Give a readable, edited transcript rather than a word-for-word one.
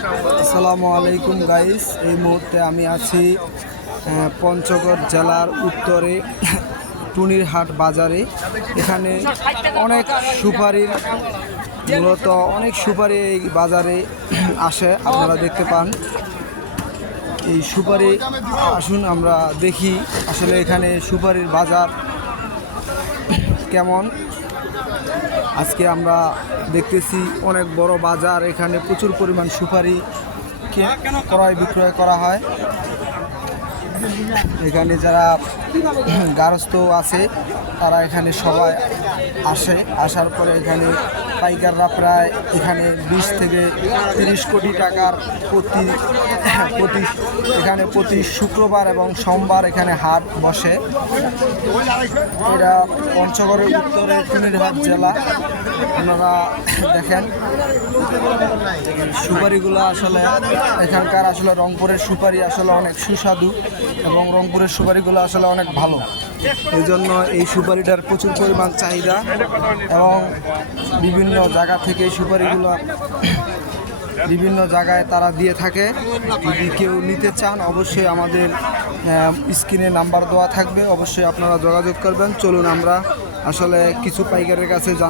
আসসালামু আলাইকুম গাইস, এই মুহূর্তে আমি আছি পঞ্চগড় জেলার উত্তরে টুনিরহাট বাজারে। এখানে অনেক সুপারির মূলত অনেক সুপারি এই বাজারে আসে, আপনারা দেখতে পান। এই সুপারি আসুন আমরা দেখি আসলে এখানে সুপারির বাজার কেমন। আজকে আমরা দেখতেছি অনেক বড় বাজার, এখানে প্রচুর পরিমাণ সুপারি ক্রয় বিক্রয় করা হয়। এখানে যারা গারস্থ আছে তারা এখানে সবাই আসে, আসার পরে এখানে পাইকাররা প্রায় এখানে 20 থেকে 30 কোটি টাকার এখানে প্রতি শুক্রবার এবং সোমবার এখানে হাট বসে। এটা পঞ্চগড়ের উত্তরে টুনিরহাট জেলা। আপনারা দেখেন সুপারিগুলো আসলে এখানকার আসলে রংপুরের সুপারি আসলে অনেক সুস্বাদু এবং রংপুরের সুপারিগুলো আসলে অনেক ভালো। এই জন্য এই সুপারিটার প্রচুর পরিমাণ চাহিদা এবং বিভিন্ন জায়গা থেকে এই সুপারিগুলো বিভিন্ন জায়গায় তারা দিয়ে থাকে। যদি কেউ নিতে চান অবশ্যই আমাদের স্ক্রিনে নাম্বার দেওয়া থাকবে, অবশ্যই আপনারা যোগাযোগ করবেন। চলুন আমরা আসলে কিছু পাইকারের কাছে